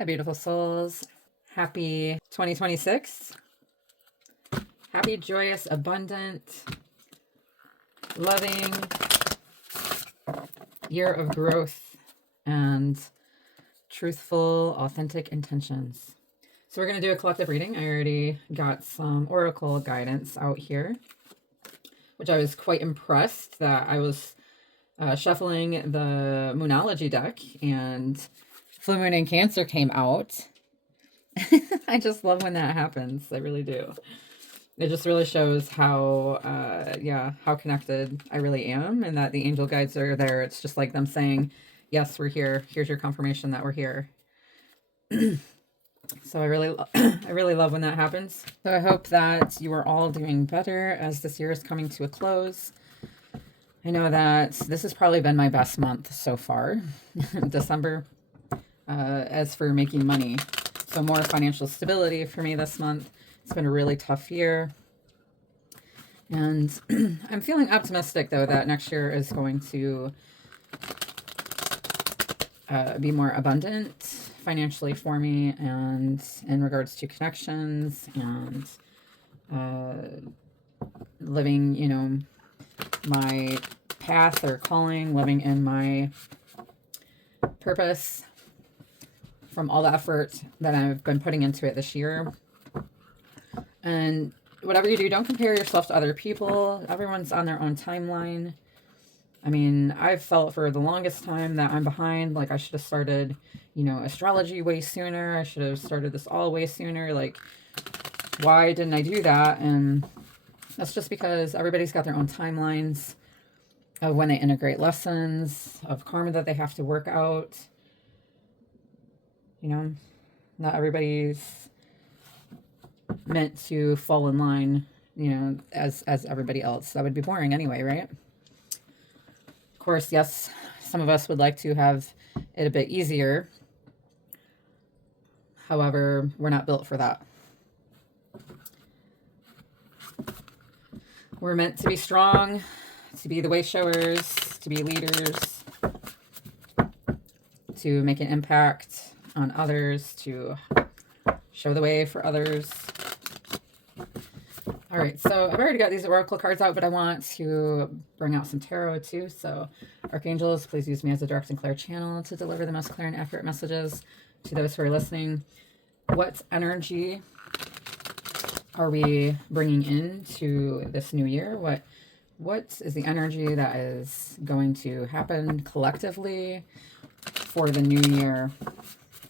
Hi, beautiful souls. Happy 2026. Happy, joyous, abundant, loving year of growth and truthful, authentic intentions. So, we're going to do a collective reading. I already got some oracle guidance out here, which I was quite impressed that I was shuffling the Moonology deck and Full Moon in Cancer came out. I just love when that happens. I really do. It just really shows how, how connected I really am, and that the angel guides are there. It's just like them saying, yes, we're here. Here's your confirmation that we're here. So I really love when that happens. So I hope that you are all doing better as this year is coming to a close. I know that this has probably been my best month so far, December, as for making money. So more financial stability for me this month. It's been a really tough year. And I'm feeling optimistic, though, that next year is going to be more abundant financially for me, and in regards to connections and living, my path or calling, living in my purpose from all the effort that I've been putting into it this year. And whatever you do, don't compare yourself to other people. Everyone's on their own timeline. I mean, I've felt for the longest time that I'm behind. Like, I should have started, astrology way sooner. I should have started this all way sooner. Like, why didn't I do that? And that's just because everybody's got their own timelines of when they integrate lessons, of karma that they have to work out. Not everybody's meant to fall in line, as everybody else. That would be boring anyway, right? Of course, yes, some of us would like to have it a bit easier. However, we're not built for that. We're meant to be strong, to be the way showers, to be leaders, to make an impact on others, to show the way for others. All right, so I've already got these oracle cards out, but I want to bring out some tarot too. So archangels, please use me as a direct and clear channel to deliver the most clear and accurate messages to those who are listening. What energy are we bringing into this new year? What is the energy that is going to happen collectively for the new year,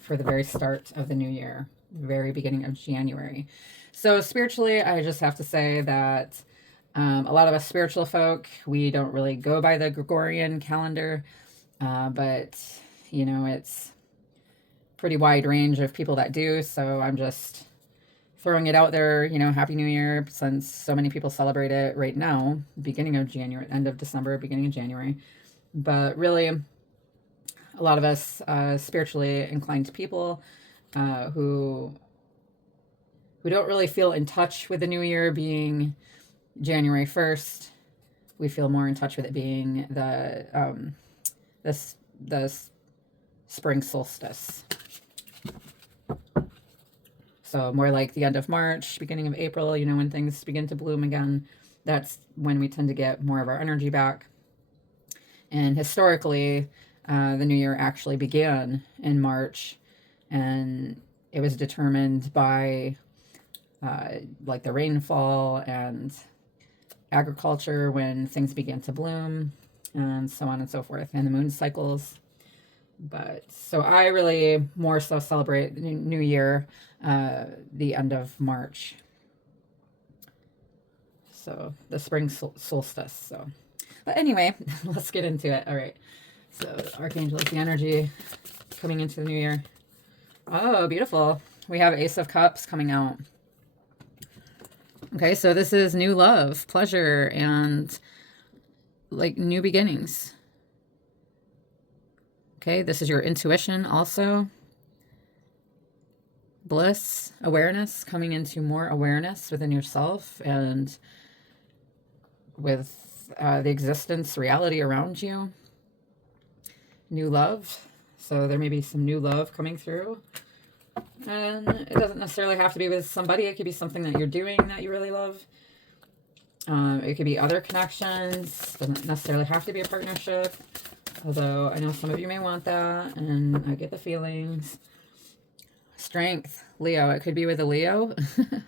for the very start of the new year, very beginning of January? So spiritually, I just have to say that a lot of us spiritual folk, we don't really go by the Gregorian calendar, but, it's pretty wide range of people that do. So I'm just throwing it out there, Happy New Year, since so many people celebrate it right now, beginning of January, end of December, beginning of January. But really, a lot of us spiritually inclined people who don't really feel in touch with the new year being January 1st. We feel more in touch with it being the spring solstice. So more like the end of March, beginning of April, when things begin to bloom again. That's when we tend to get more of our energy back. And historically, the new year actually began in March, and it was determined by like the rainfall and agriculture when things began to bloom, and so on and so forth, and the moon cycles. But so I really more so celebrate the new year, the end of March. So the spring solstice. So, but anyway, let's get into it. All right. So Archangel is the energy coming into the new year. Oh, beautiful. We have Ace of Cups coming out. Okay, so this is new love, pleasure, and like new beginnings. Okay, this is your intuition also. Bliss, awareness, coming into more awareness within yourself and with the existence, reality around you. New love. So there may be some new love coming through And it doesn't necessarily have to be with somebody. It could be something that you're doing that you really love. It could be other connections. Doesn't necessarily have to be a partnership. Although I know some of you may want that, and I get the feelings. Strength, Leo. It could be with a Leo.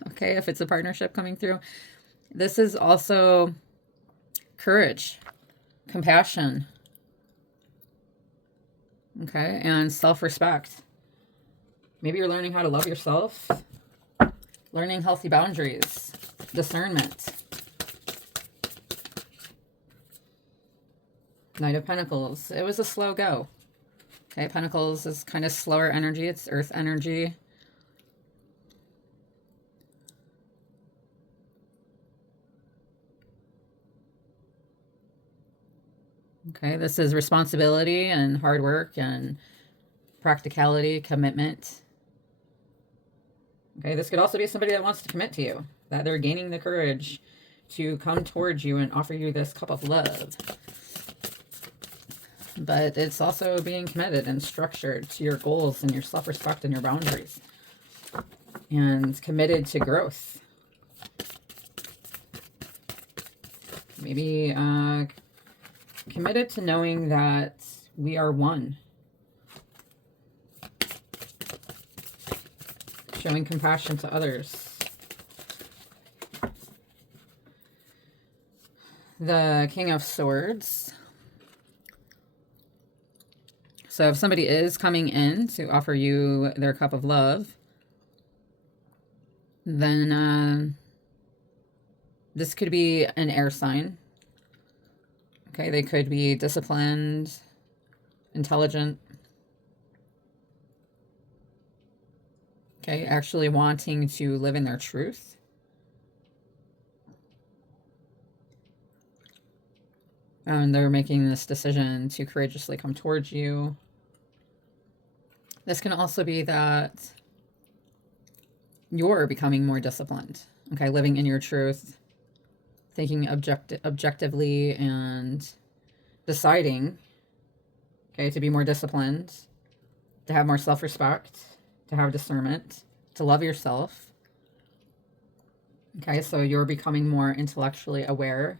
Okay, if it's a partnership coming through. This is also courage, compassion, okay, and self-respect. Maybe you're learning how to love yourself, learning healthy boundaries, discernment. Knight of Pentacles. It was a slow go. Okay, Pentacles is kind of slower energy. It's earth energy. Okay, this is responsibility and hard work and practicality, commitment. Okay, this could also be somebody that wants to commit to you, that they're gaining the courage to come towards you and offer you this cup of love. But it's also being committed and structured to your goals and your self-respect and your boundaries. And committed to growth. Maybe committed to knowing that we are one. Showing compassion to others. The King of Swords. So if somebody is coming in to offer you their cup of love, then this could be an air sign. Okay, they could be disciplined, intelligent. Okay, actually wanting to live in their truth. And they're making this decision to courageously come towards you. This can also be that you're becoming more disciplined. Okay, living in your truth, thinking objectively and deciding, okay, to be more disciplined, to have more self-respect, to have discernment, to love yourself. Okay, so you're becoming more intellectually aware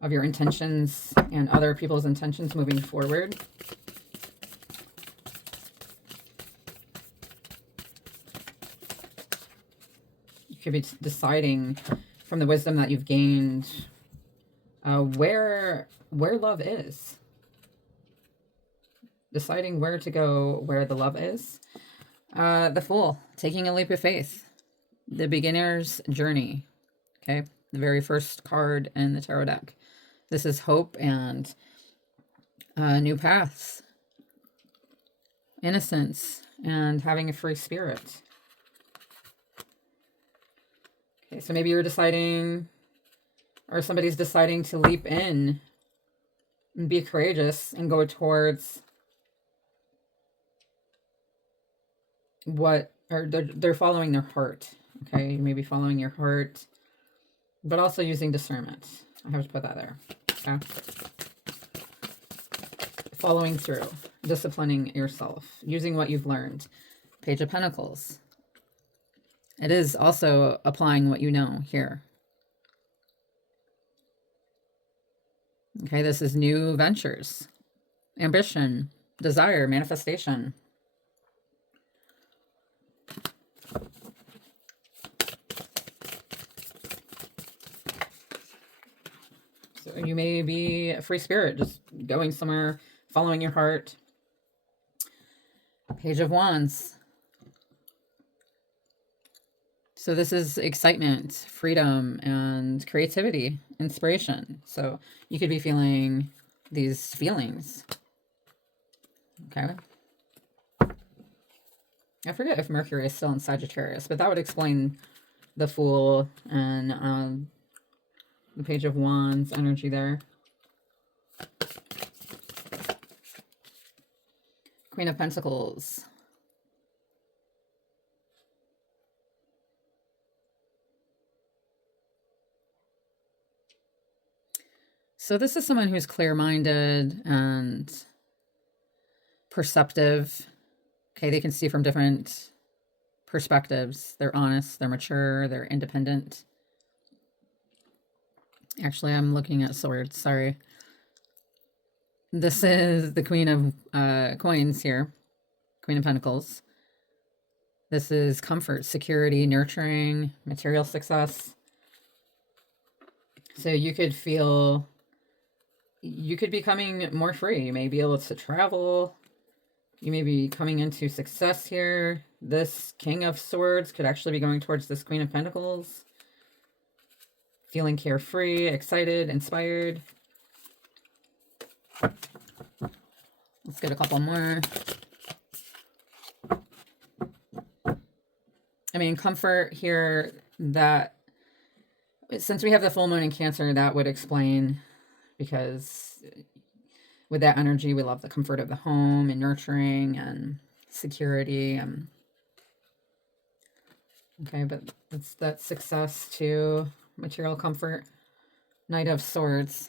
of your intentions and other people's intentions moving forward. You could be deciding from the wisdom that you've gained where love is. Deciding where to go, where the love is. The Fool, taking a leap of faith. The beginner's journey. Okay, the very first card in the tarot deck. This is hope and new paths, innocence, and having a free spirit. Okay, so maybe you're deciding, or somebody's deciding to leap in and be courageous and go towards what, or they're following their heart. Okay, you may be following your heart, but also using discernment. I have to put that there. Okay. Following through, disciplining yourself, using what you've learned. Page of Pentacles. It is also applying what you know here. Okay, this is new ventures, ambition, desire, manifestation. So you may be a free spirit, just going somewhere, following your heart. Page of Wands. So this is excitement, freedom, and creativity, inspiration. So you could be feeling these feelings. Okay. I forget if Mercury is still in Sagittarius, but that would explain the Fool and the Page of Wands energy there. Queen of Pentacles. So this is someone who's clear-minded and perceptive. Okay, they can see from different perspectives. They're honest, they're mature, they're independent. Actually, I'm looking at swords, sorry. This is the Queen of Coins here, Queen of Pentacles. This is comfort, security, nurturing, material success. So you could feel, you could be becoming more free. You may be able to travel. You may be coming into success here. This King of Swords could actually be going towards this Queen of Pentacles. Feeling carefree, excited, inspired. Let's get a couple more. I mean, comfort here, that since we have the full moon in Cancer, that would explain, because with that energy, we love the comfort of the home and nurturing and security. Okay, but it's that success to material comfort. Knight of Swords.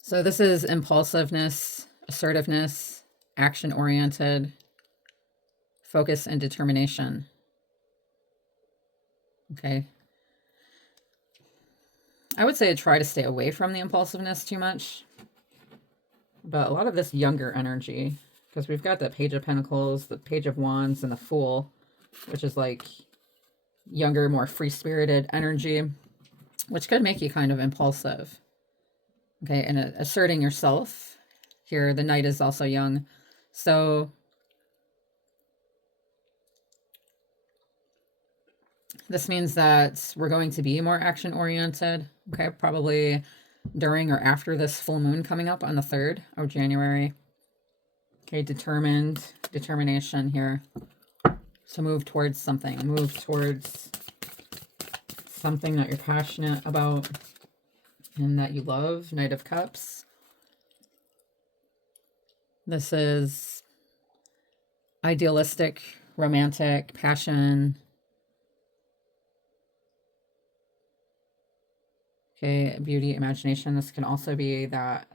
So this is impulsiveness, assertiveness, action-oriented, focus and determination. Okay. I would say try to stay away from the impulsiveness too much. But a lot of this younger energy, because we've got the Page of Pentacles, the Page of Wands, and the Fool, which is like younger, more free-spirited energy, which could make you kind of impulsive. Okay, and asserting yourself. Here, the Knight is also young. So this means that we're going to be more action-oriented. Okay, probably during or after this full moon coming up on the 3rd of January. Okay, determination here. So move towards something. Move towards something that you're passionate about and that you love. Knight of Cups. This is idealistic, romantic, passion. Okay, beauty, imagination. This can also be that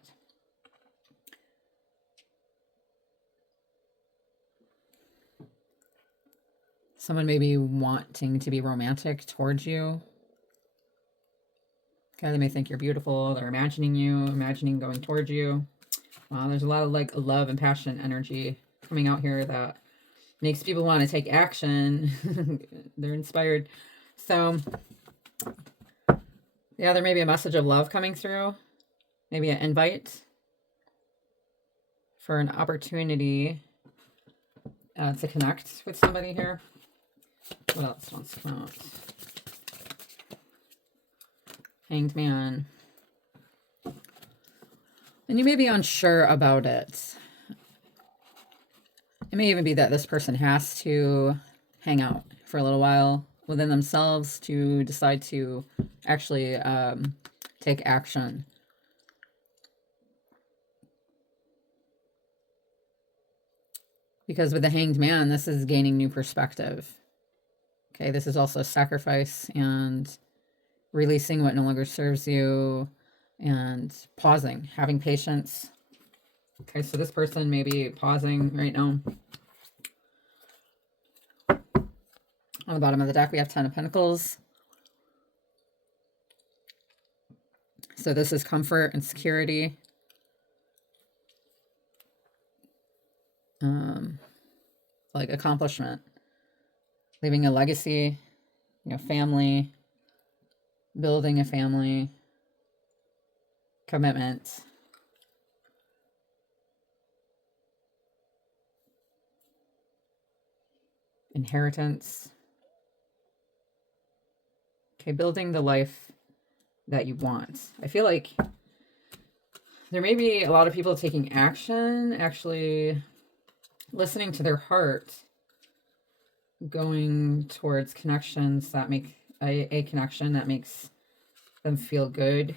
someone may be wanting to be romantic towards you. Okay, they may think you're beautiful. They're imagining you, imagining going towards you. Wow, there's a lot of like love and passion energy coming out here that makes people want to take action. They're inspired. So yeah, there may be a message of love coming through. Maybe an invite for an opportunity to connect with somebody here. What else wants to come out? Hanged Man. And you may be unsure about it. It may even be that this person has to hang out for a little while within themselves to decide to actually take action. Because with the Hanged Man, this is gaining new perspective. Okay, this is also sacrifice and releasing what no longer serves you and pausing, having patience. Okay, so this person may be pausing right now. On the bottom of the deck, we have 10 of Pentacles. So this is comfort and security. Like accomplishment. Leaving a legacy, you know, family, building a family, commitment. Inheritance. Okay, building the life that you want. I feel like there may be a lot of people taking action, actually listening to their heart, going towards connections that make a connection that makes them feel good,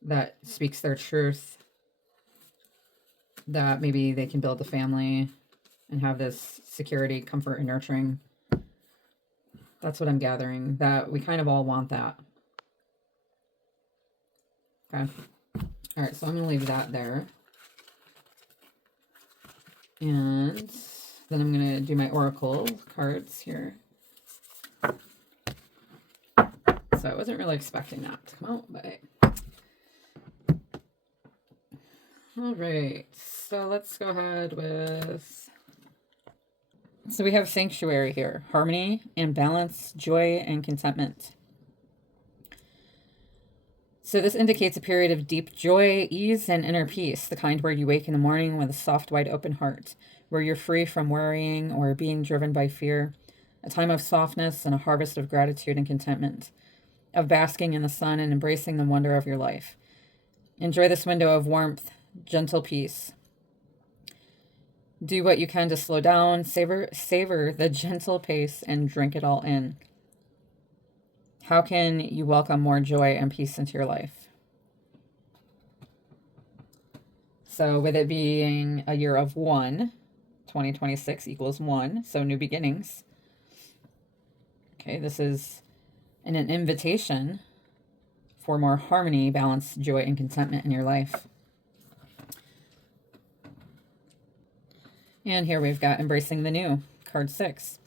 that speaks their truth, that maybe they can build a family and have this security, comfort, and nurturing. That's what I'm gathering, that we kind of all want that. Okay. All right, so I'm going to leave that there. And then I'm going to do my oracle cards here. So I wasn't really expecting that to come out, but... All right, so let's go ahead with... So we have sanctuary here. Harmony and balance, joy and contentment. So this indicates a period of deep joy, ease, and inner peace, the kind where you wake in the morning with a soft, wide open heart, where you're free from worrying or being driven by fear, a time of softness and a harvest of gratitude and contentment, of basking in the sun and embracing the wonder of your life. Enjoy this window of warmth, gentle peace. Do what you can to slow down, savor the gentle pace, and drink it all in. How can you welcome more joy and peace into your life? So with it being a year of 1, 2026 equals 1, so new beginnings. Okay, this is an invitation for more harmony, balance, joy, and contentment in your life. And here we've got Embracing the New, card 6.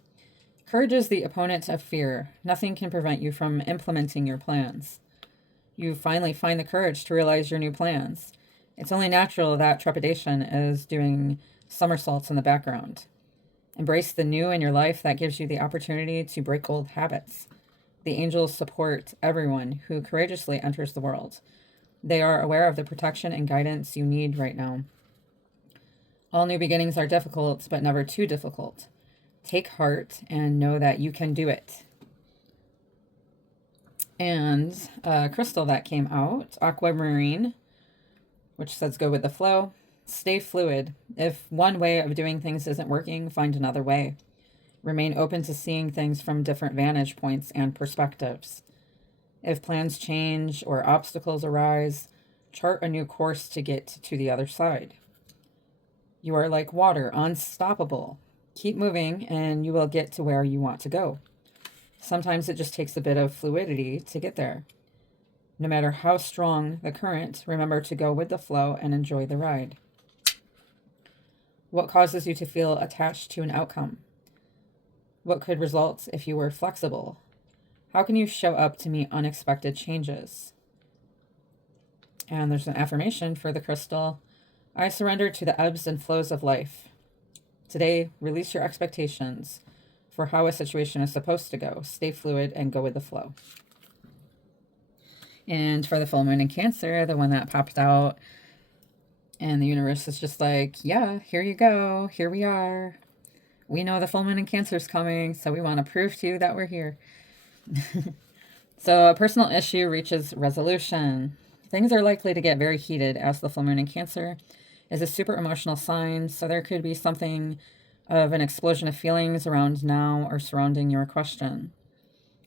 Courage is the opponent of fear. Nothing can prevent you from implementing your plans. You finally find the courage to realize your new plans. It's only natural that trepidation is doing somersaults in the background. Embrace the new in your life that gives you the opportunity to break old habits. The angels support everyone who courageously enters the world. They are aware of the protection and guidance you need right now. All new beginnings are difficult, but never too difficult. Take heart and know that you can do it. And crystal that came out, aquamarine, which says go with the flow. Stay fluid. If one way of doing things isn't working, find another way. Remain open to seeing things from different vantage points and perspectives. If plans change or obstacles arise, chart a new course to get to the other side. You are like water, unstoppable. Keep moving and you will get to where you want to go. Sometimes it just takes a bit of fluidity to get there. No matter how strong the current, remember to go with the flow and enjoy the ride. What causes you to feel attached to an outcome? What could result if you were flexible? How can you show up to meet unexpected changes? And there's an affirmation for the crystal. I surrender to the ebbs and flows of life. Today, release your expectations for how a situation is supposed to go. Stay fluid and go with the flow. And for the full moon in Cancer, the one that popped out, and the universe is just like, yeah, here you go. Here we are. We know the full moon in Cancer is coming, so we want to prove to you that we're here. So a personal issue reaches resolution. Things are likely to get very heated as the full moon in Cancer is a super emotional sign, so there could be something of an explosion of feelings around now or surrounding your question.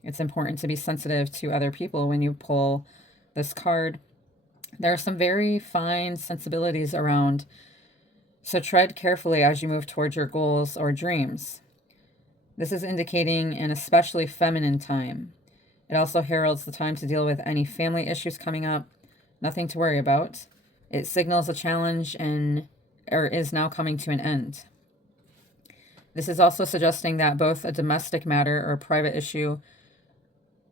It's important to be sensitive to other people when you pull this card. There are some very fine sensibilities around, so tread carefully as you move towards your goals or dreams. This is indicating an especially feminine time. It also heralds the time to deal with any family issues coming up. Nothing to worry about. It signals a challenge is now coming to an end. This is also suggesting that both a domestic matter or private issue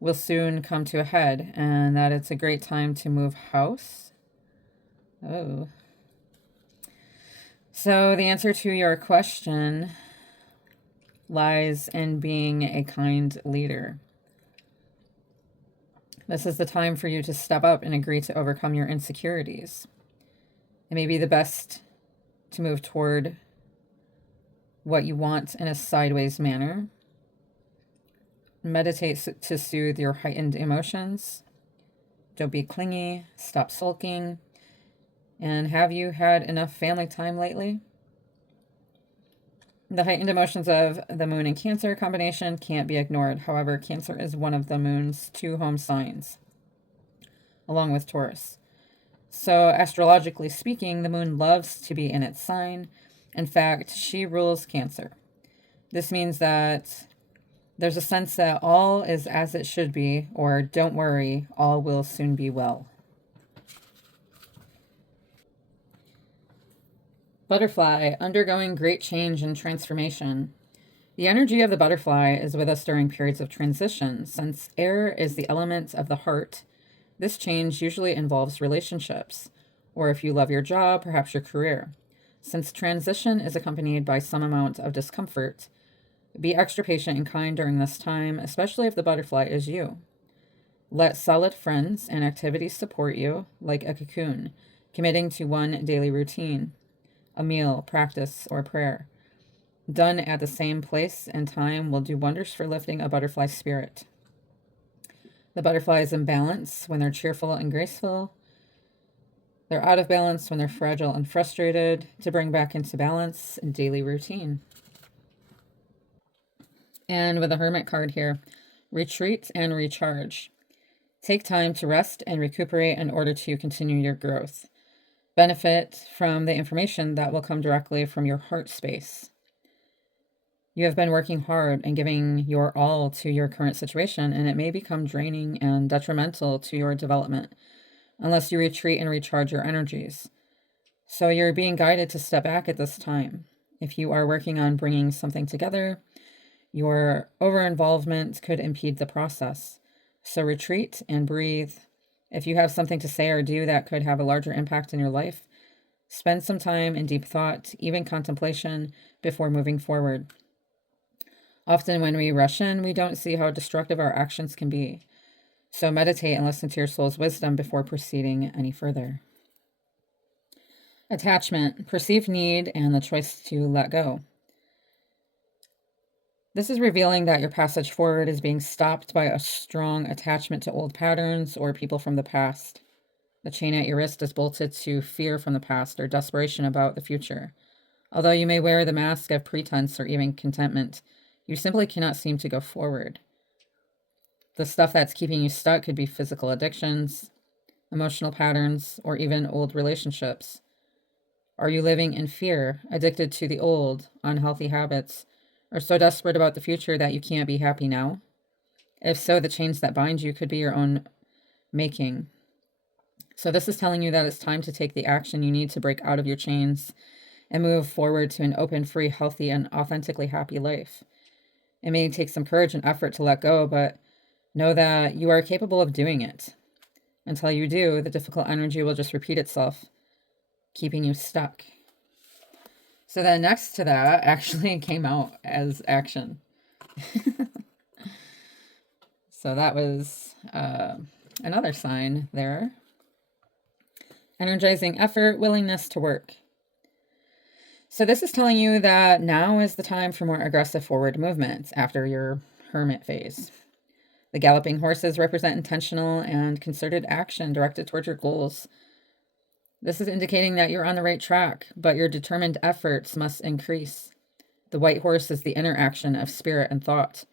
will soon come to a head, and that it's a great time to move house. Oh. So the answer to your question lies in being a kind leader. This is the time for you to step up and agree to overcome your insecurities. It may be the best to move toward what you want in a sideways manner. Meditate to soothe your heightened emotions. Don't be clingy. Stop sulking. And have you had enough family time lately? The heightened emotions of the moon and Cancer combination can't be ignored. However, Cancer is one of the moon's 2 home signs, along with Taurus. So astrologically speaking, the moon loves to be in its sign. In fact, she rules Cancer. This means that there's a sense that all is as it should be, or don't worry, all will soon be well. Butterfly, undergoing great change and transformation. The energy of the butterfly is with us during periods of transition. Since air is the element of the heart, this change usually involves relationships, or if you love your job, perhaps your career. Since transition is accompanied by some amount of discomfort, be extra patient and kind during this time, especially if the butterfly is you. Let solid friends and activities support you like a cocoon, committing to one daily routine, a meal, practice, or prayer. Done at the same place and time will do wonders for lifting a butterfly spirit. The butterfly is in balance when they're cheerful and graceful. They're out of balance when they're fragile and frustrated. To bring back into balance in daily routine. And with the Hermit card here, retreat and recharge. Take time to rest and recuperate in order to continue your growth. Benefit from the information that will come directly from your heart space. You have been working hard and giving your all to your current situation, and it may become draining and detrimental to your development unless you retreat and recharge your energies. So you're being guided to step back at this time. If you are working on bringing something together, your over-involvement could impede the process. So retreat and breathe. If you have something to say or do that could have a larger impact in your life, spend some time in deep thought, even contemplation, before moving forward. Often when we rush in, we don't see how destructive our actions can be. So meditate and listen to your soul's wisdom before proceeding any further. Attachment, perceived need, and the choice to let go. This is revealing that your passage forward is being stopped by a strong attachment to old patterns or people from the past. The chain at your wrist is bolted to fear from the past or desperation about the future. Although you may wear the mask of pretense or even contentment, you simply cannot seem to go forward. The stuff that's keeping you stuck could be physical addictions, emotional patterns, or even old relationships. Are you living in fear, addicted to the old, unhealthy habits, or so desperate about the future that you can't be happy now? If so, the chains that bind you could be your own making. So this is telling you that it's time to take the action you need to break out of your chains and move forward to an open, free, healthy, and authentically happy life. It may take some courage and effort to let go, but know that you are capable of doing it. Until you do, the difficult energy will just repeat itself, keeping you stuck. So then next to that actually came out as action. So that was another sign there. Energizing effort, willingness to work. So this is telling you that now is the time for more aggressive forward movements after your hermit phase. The galloping horses represent intentional and concerted action directed towards your goals. This is indicating that you're on the right track, but your determined efforts must increase. The white horse is the inner action of spirit and thought.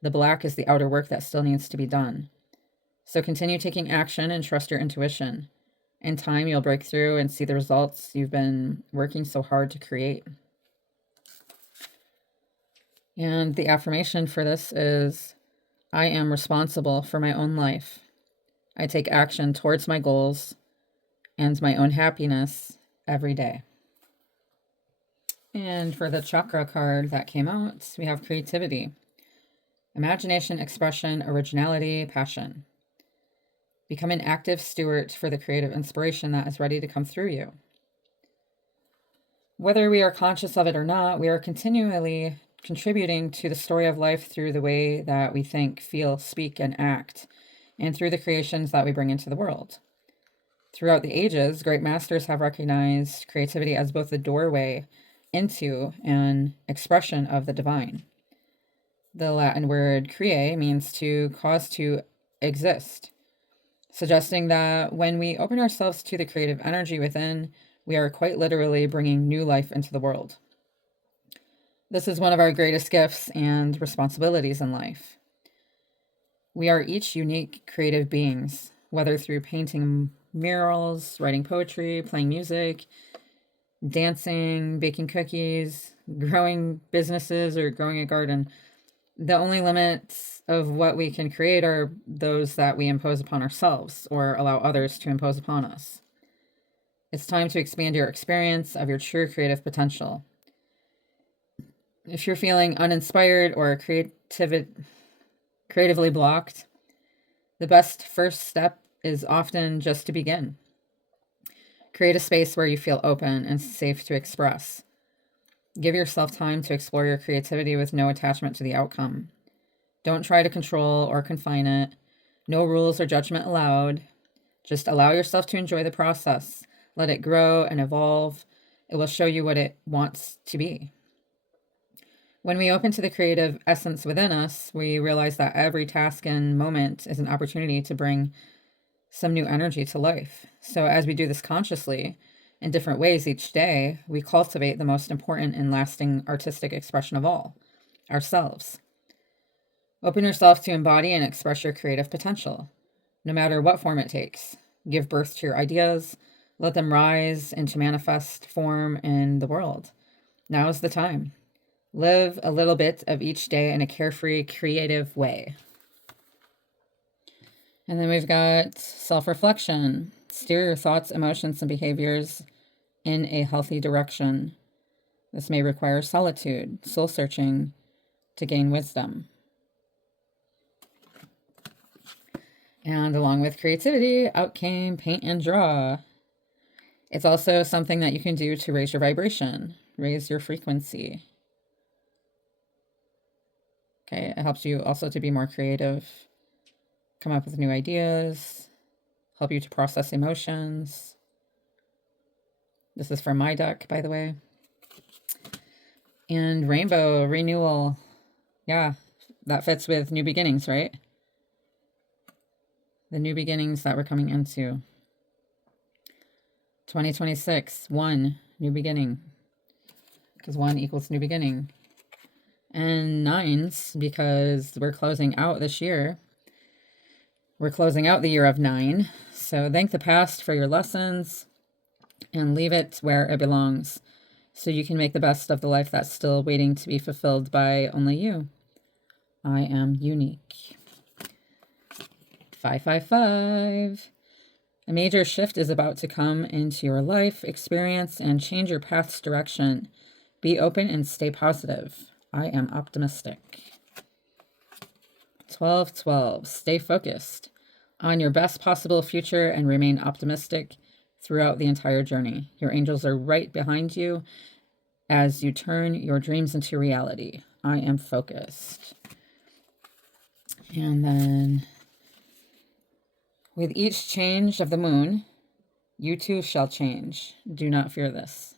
The black is the outer work that still needs to be done. So continue taking action and trust your intuition. In time, you'll break through and see the results you've been working so hard to create. And the affirmation for this is, I am responsible for my own life. I take action towards my goals and my own happiness every day. And for the chakra card that came out, we have creativity, imagination, expression, originality, passion. Become an active steward for the creative inspiration that is ready to come through you. Whether we are conscious of it or not, we are continually contributing to the story of life through the way that we think, feel, speak, and act, and through the creations that we bring into the world. Throughout the ages, great masters have recognized creativity as both the doorway into an expression of the divine. The Latin word crea means to cause to exist, suggesting that when we open ourselves to the creative energy within, we are quite literally bringing new life into the world. This is one of our greatest gifts and responsibilities in life. We are each unique creative beings, whether through painting murals, writing poetry, playing music, dancing, baking cookies, growing businesses, or growing a garden. The only limits of what we can create are those that we impose upon ourselves or allow others to impose upon us. It's time to expand your experience of your true creative potential. If you're feeling uninspired or creatively blocked, the best first step is often just to begin. Create a space where you feel open and safe to express. Give yourself time to explore your creativity with no attachment to the outcome. Don't try to control or confine it. No rules or judgment allowed. Just allow yourself to enjoy the process. Let it grow and evolve. It will show you what it wants to be. When we open to the creative essence within us, we realize that every task and moment is an opportunity to bring some new energy to life. So as we do this consciously, in different ways each day, we cultivate the most important and lasting artistic expression of all, ourselves. Open yourself to embody and express your creative potential, no matter what form it takes. Give birth to your ideas. Let them rise into manifest form in the world. Now is the time. Live a little bit of each day in a carefree, creative way. And then we've got self-reflection. Steer your thoughts, emotions, and behaviors in a healthy direction. This may require solitude, soul-searching to gain wisdom. And along with creativity, out came paint and draw. It's also something that you can do to raise your vibration, raise your frequency. Okay, it helps you also to be more creative, come up with new ideas, help you to process emotions. This is from my deck, by the way. And rainbow, renewal. Yeah, that fits with new beginnings, right? The new beginnings that we're coming into. 2026, 1, new beginning. Because 1 equals new beginning. And 9s, because we're closing out this year. We're closing out the year of 9. So thank the past for your lessons and leave it where it belongs so you can make the best of the life that's still waiting to be fulfilled by only you. I am unique. 555. A major shift is about to come into your life, experience, and change your path's direction. Be open and stay positive. I am optimistic. 1212. Stay focused on your best possible future and remain optimistic throughout the entire journey. Your angels are right behind you as you turn your dreams into reality. I am focused. And then, with each change of the moon, you too shall change. Do not fear this.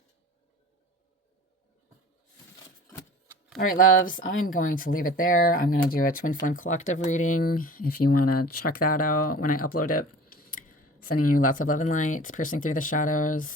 All right, loves, I'm going to leave it there. I'm going to do a Twin Flame Collective reading if you want to check that out when I upload it. Sending you lots of love and light, piercing through the shadows.